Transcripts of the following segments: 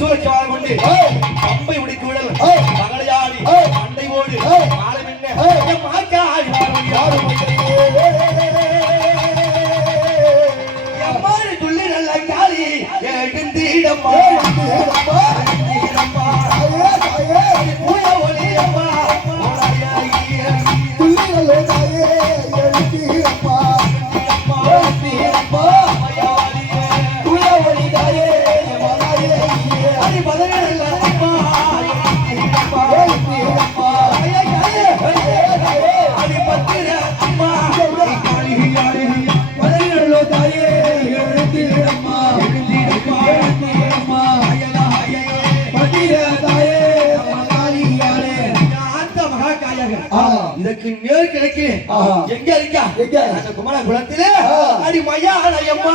जोर जवाल गुंडी கிழக்கு. எங்க இருக்கா? எங்க? அந்த குமர குளத்திலே அடி மையா அம்மா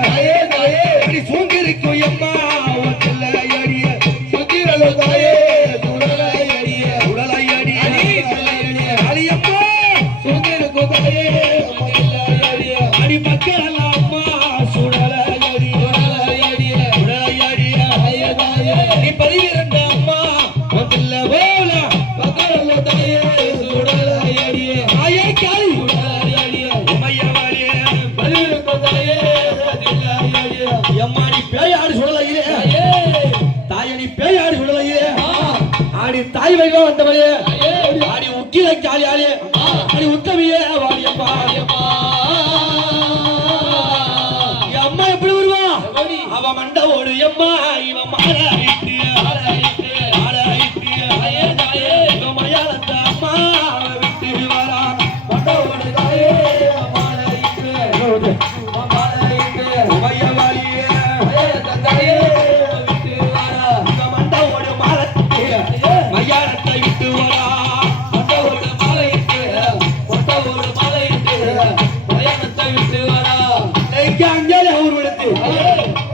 தாய் வைகோ வந்தவளே. ஆடி உக்கில காளி ஆளே ஆடி உத்தமியே என் அம்மா எப்படி வருவா? அவ மண்ட ஓடு எம்மா இவ மாற. மயானத்தை விட்டு வரா? இன்னைக்கு அங்காளி அவர் விடுத்து.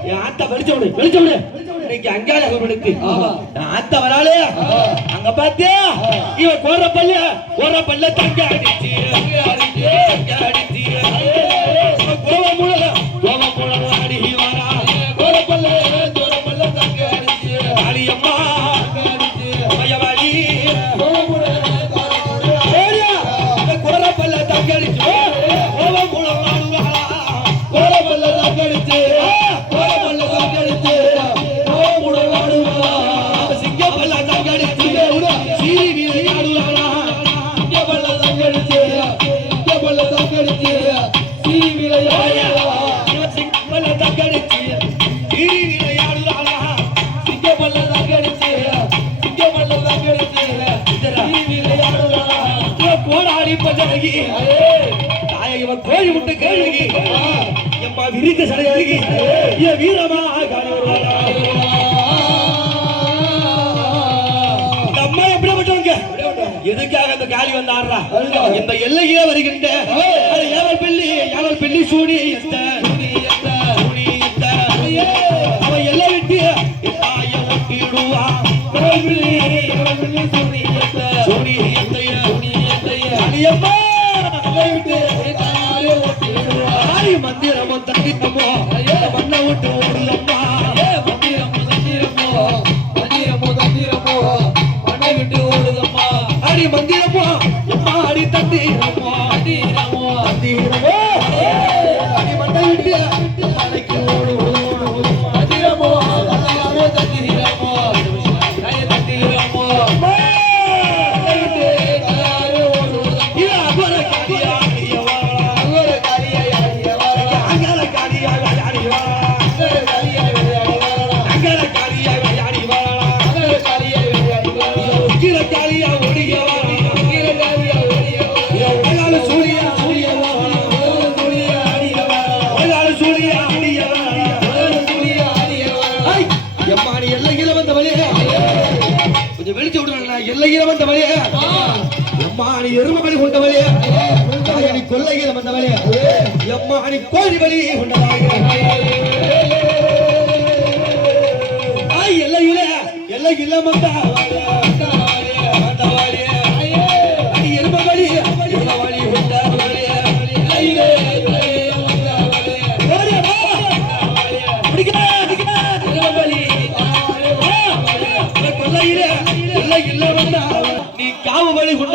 என் ஆத்தா வெளிச்ச இன்னைக்கு அங்காலே அவர் விடுத்து. என் வராளே. அங்க பாத்தியா? இவன் கோர பல்ல கோர பல்ல தங்க அடிச்சு. கோடாடி பஜகி இவன் கோழி முட்டை கேள்வி எம்மா விரித்த சடையழகி என் வீரமா காணி வருவாரா அம்மா எப்படிப்பட்டவங்க எதுக்காக இந்த காளி வந்து ஆடுறா இந்த எல்லையே வருகின்ற ஏவல் பிள்ளி எத்த சூடி மந்திரமும் எத்தைய எல்லையில வந்தவளே. எம்மா நீ எரும கொண்டவளே. நீ கொள்ளையில வந்தவளே. எம்மா நீ கோழி பலி கொண்டவளே. எல்லையில எல்லை இல்ல வந்தா.